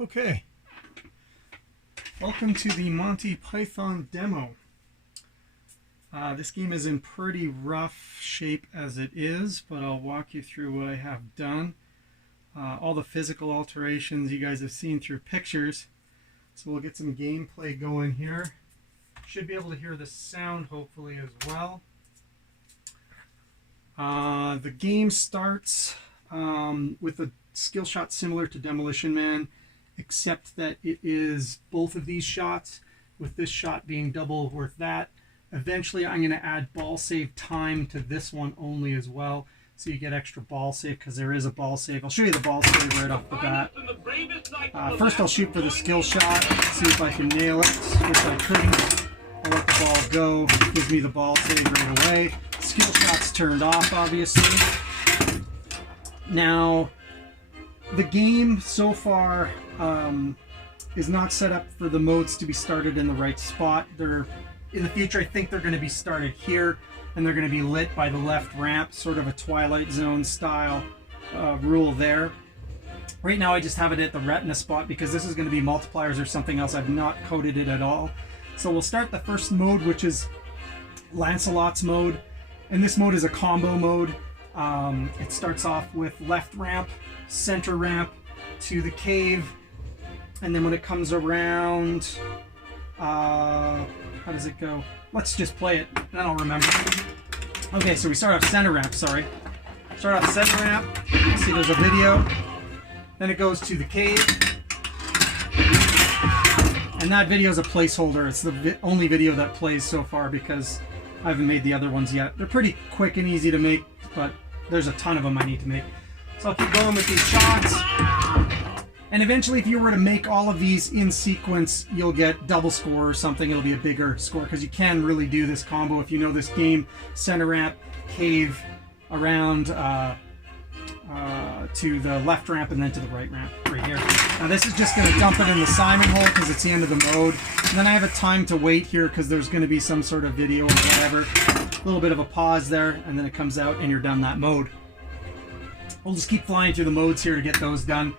Okay, welcome to the Monty Python demo. This game is in pretty rough shape as it is, but I'll walk you through what I have done. All the physical alterations you guys have seen through pictures. So we'll get some gameplay going here. Should be able to hear the sound hopefully as well. The game starts with a skill shot similar to Demolition Man, except that it is both of these shots, with this shot being double worth that. Eventually I'm going to add ball save time to this one only as well, so you get extra ball save because there is a ball save. I'll show you the ball save right off the bat. First I'll shoot for the skill shot, see if I can nail it, which I couldn't. I'll let the ball go, gives me the ball save right away. Skill shot's turned off obviously. Now the game so far is not set up for the modes to be started in the right spot. They're in the future, I think they're going to be started here, and they're going to be lit by the left ramp, sort of a Twilight Zone style rule there. Right now I just have it at the retina spot because this is going to be multipliers or something else. I've not coded it at all. So we'll start the first mode, which is Lancelot's mode, and this mode is a combo mode. It starts off with left ramp, center ramp to the cave, and then when it comes around, how does it go? Let's just play it, then I'll remember. Okay, so we start off center ramp, sorry. Start off center ramp, see there's a video, then it goes to the cave, and that video is a placeholder. It's the only video that plays so far because I haven't made the other ones yet. They're pretty quick and easy to make, but there's a ton of them I need to make. So I'll keep going with these shots. And eventually if you were to make all of these in sequence, you'll get double score or something. It'll be a bigger score because you can really do this combo if you know this game. Center ramp, cave, around to the left ramp, and then to the right ramp right here. Now this is just going to dump it in the Simon hole because it's the end of the mode. And then I have a time to wait here because there's going to be some sort of video or whatever. A little bit of a pause there, and then it comes out and you're done that mode. We'll just keep flying through the modes here to get those done.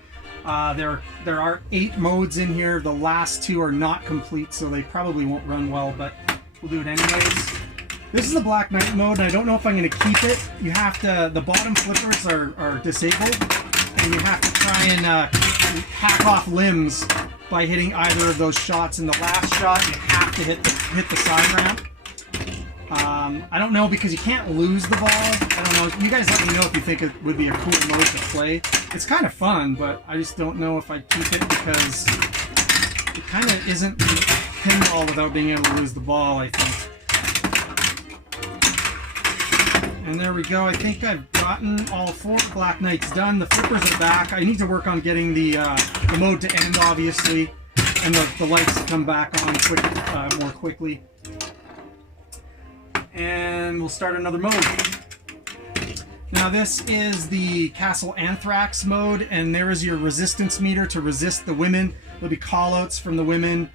There are 8 modes in here. The last 2 are not complete, so they probably won't run well, but we'll do it anyways. This is the Black Knight mode, and I don't know if I'm going to keep it. You have to, the bottom flippers are disabled, and you have to try and hack off limbs by hitting either of those shots. In the last shot, you have to hit the side ramp. I don't know, because you can't lose the ball. I don't know. You guys let me know if you think it would be a cool mode to play. It's kind of fun, but I just don't know if I'd keep it because it kind of isn't pinball without being able to lose the ball, I think. And there we go. I think I've gotten all 4 Black Knights done. The flippers are back. I need to work on getting the mode to end, obviously, and the lights to come back on more quickly. And we'll start another mode. Now this is the Castle Anthrax mode, and there is your resistance meter to resist the women. There'll be callouts from the women.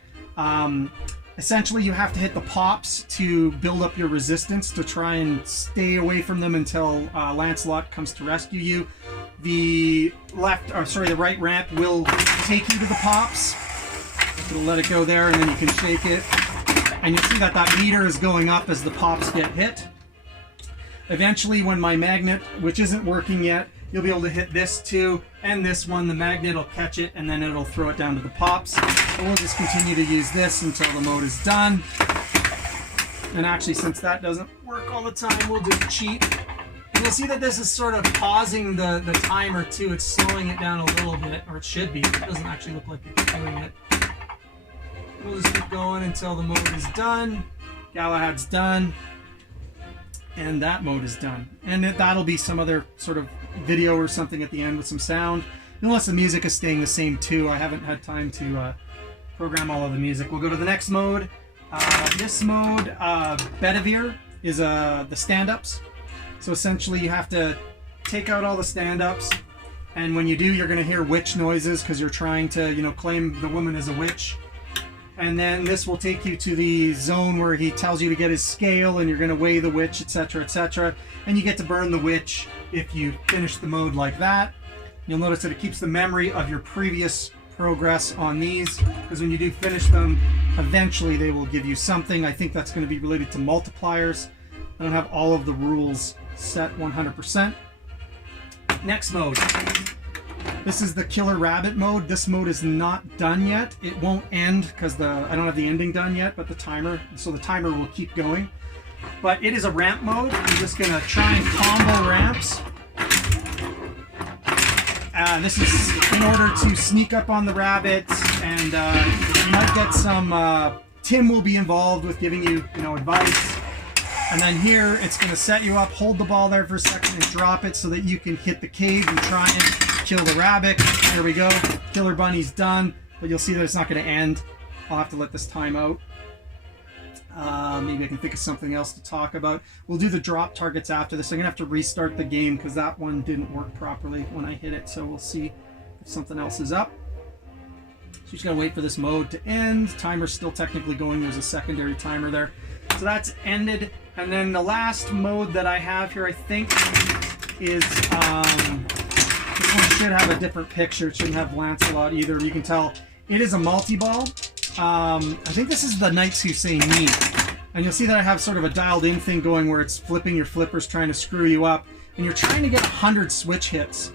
Essentially you have to hit the pops to build up your resistance to try and stay away from them until Lancelot comes to rescue you. The right ramp will take you to the pops. It'll let it go there, and then you can shake it. And you'll see that that meter is going up as the pops get hit. Eventually, when my magnet, which isn't working yet, you'll be able to hit this too, and this one. The magnet will catch it, and then it'll throw it down to the pops. So we'll just continue to use this until the mode is done. And actually, since that doesn't work all the time, we'll just cheat. And you'll see that this is sort of pausing the timer too. It's slowing it down a little bit, or it should be. It doesn't actually look like it's doing it. We'll just keep going until the mode is done. Galahad's done. And that mode is done. And that'll be some other sort of video or something at the end with some sound. Unless the music is staying the same too. I haven't had time to program all of the music. We'll go to the next mode. This mode, Bedivere, is the stand-ups. So essentially you have to take out all the stand-ups. And when you do, you're going to hear witch noises because you're trying to, claim the woman as a witch. And then this will take you to the zone where he tells you to get his scale, and you're going to weigh the witch, etc., etc. And you get to burn the witch if you finish the mode like that. You'll notice that it keeps the memory of your previous progress on these, because when you do finish them, eventually they will give you something. I think that's going to be related to multipliers. I don't have all of the rules set 100%. Next mode. This is the Killer Rabbit mode. This mode is not done yet. It won't end because I don't have the ending done yet, but the timer will keep going. But it is a ramp mode. I'm just going to try and combo ramps. This is in order to sneak up on the rabbits, and you might get some... Tim will be involved with giving you, advice. And then here, it's going to set you up, hold the ball there for a second, and drop it so that you can hit the cave and try and kill the rabbit. There we go. Killer Bunny's done, but you'll see that it's not going to end. I'll have to let this time out. Maybe I can think of something else to talk about. We'll do the drop targets after this. I'm going to have to restart the game because that one didn't work properly when I hit it. So we'll see if something else is up. So you just got to wait for this mode to end. Timer's still technically going. There's a secondary timer there. So that's ended. And then the last mode that I have here, I think, is... this one should have a different picture. It shouldn't have Lancelot either. You can tell it is a multi-ball. I think this is the Knights Who Say Me. And you'll see that I have sort of a dialed-in thing going where it's flipping your flippers, trying to screw you up. And you're trying to get 100 switch hits.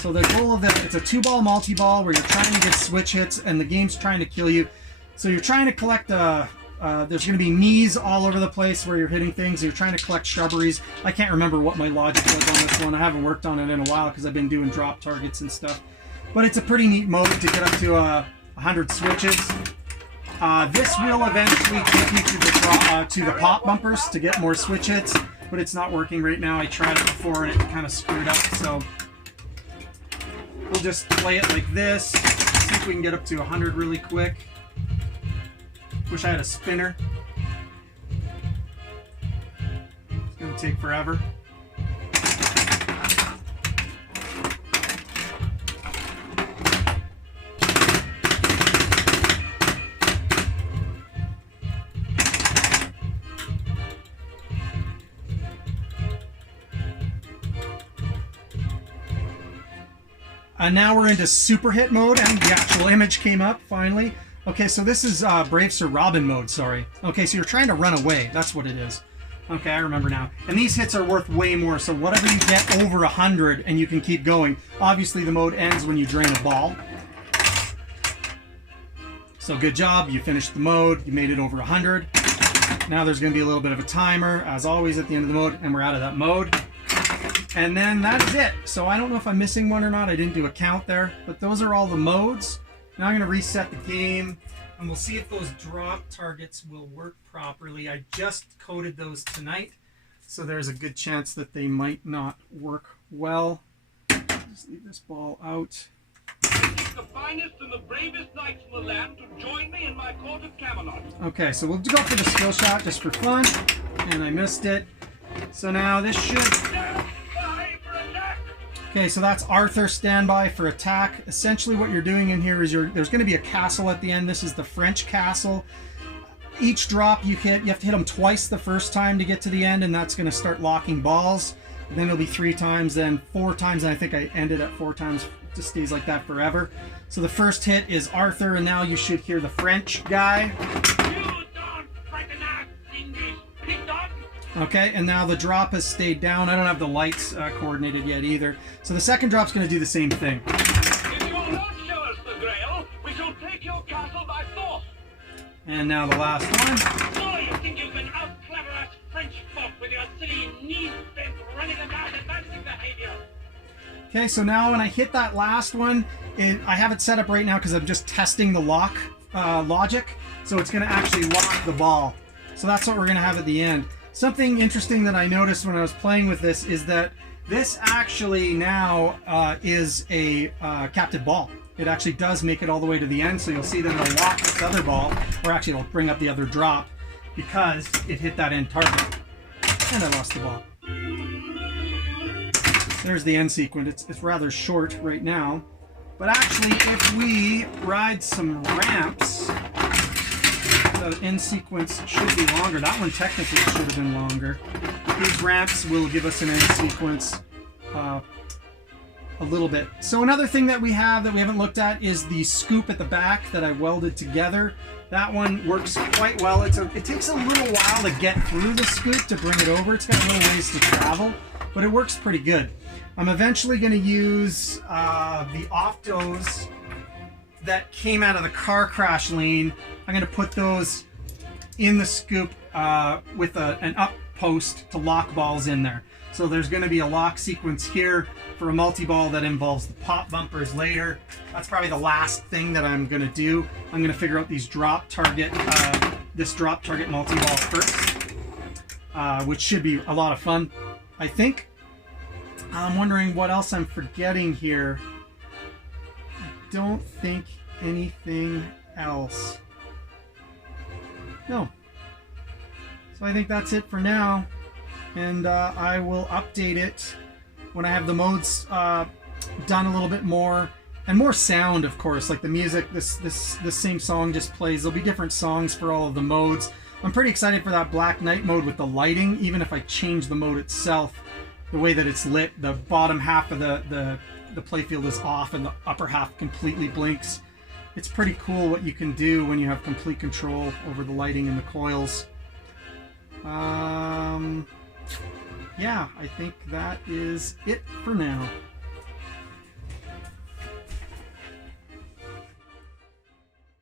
So the goal of it's a 2-ball multi-ball where you're trying to get switch hits and the game's trying to kill you. So you're trying to collect... there's going to be knees all over the place where you're hitting things. You're trying to collect shrubberies. I can't remember what my logic was on this one. I haven't worked on it in a while because I've been doing drop targets and stuff. But it's a pretty neat mode to get up to 100 switches. This will eventually take you to the pop bumpers to get more switch hits, but it's not working right now. I tried it before and it kind of screwed up, so we'll just play it like this. See if we can get up to 100 really quick. Wish I had a spinner. It's going to take forever. Now we're into super hit mode, and the actual image came up finally. Okay, so this is Brave Sir Robin mode, sorry. Okay, so you're trying to run away. That's what it is. Okay, I remember now. And these hits are worth way more, so whatever you get over 100 and you can keep going. Obviously, the mode ends when you drain a ball. So good job, you finished the mode, you made it over 100. Now there's going to be a little bit of a timer, as always, at the end of the mode, and we're out of that mode. And then that is it. So I don't know if I'm missing one or not. I didn't do a count there, but those are all the modes. Now I'm going to reset the game, and we'll see if those drop targets will work properly. I just coded those tonight, so there's a good chance that they might not work well. Just leave this ball out. The finest and the bravest knights in the land to join me in my court of Camelot. Okay, so we'll go for the skill shot just for fun, and I missed it. So now this should... Okay, so that's Arthur, standby for attack. Essentially what you're doing in here is there's going to be a castle at the end. This is the French castle. Each drop you hit, you have to hit them twice the first time to get to the end, and that's going to start locking balls. Then it'll be 3 times, then 4 times, and I think I ended at 4 times. It just stays like that forever. So the first hit is Arthur, and now you should hear the French guy. Okay, and now the drop has stayed down. I don't have the lights coordinated yet either. So the second drop's going to do the same thing. If you will not show us the Grail, we shall take your castle by force. And now the last one. Oh, you think you can out-clever us French folk with your silly knees bent running about advancing behavior? Okay, so now when I hit that last one, I have it set up right now because I'm just testing the lock logic. So it's going to actually lock the ball. So that's what we're going to have at the end. Something interesting that I noticed when I was playing with this is that this actually now is a captive ball. It actually does make it all the way to the end, so you'll see that it'll lock this other ball, or actually it'll bring up the other drop because it hit that end target. And I lost the ball. There's the end sequence. It's rather short right now. But actually, if we ride some ramps, the end sequence should be longer. That one technically should have been longer. These ramps will give us an end sequence a little bit. So another thing that we have that we haven't looked at is the scoop at the back that I welded together. That one works quite well. It takes a little while to get through the scoop to bring it over. It's got a little ways to travel, but it works pretty good. I'm eventually going to use the Optos that came out of the car crash lane. I'm going to put those in the scoop with an up post to lock balls in there. So there's going to be a lock sequence here for a multi-ball that involves the pop bumpers later. That's probably the last thing that I'm going to do. I'm going to figure out these drop target, this drop target multi-ball first, which should be a lot of fun, I think. I'm wondering what else I'm forgetting here. I don't think anything else. No. So I think that's it for now. And I will update it when I have the modes done a little bit more, and more sound, of course. Like the music, this same song just plays. There'll be different songs for all of the modes. I'm pretty excited for that Black Knight mode with the lighting. Even if I change the mode itself, the way that it's lit, the bottom half of the playfield is off and the upper half completely blinks. It's pretty cool what you can do when you have complete control over the lighting and the coils. Yeah, I think that is it for now.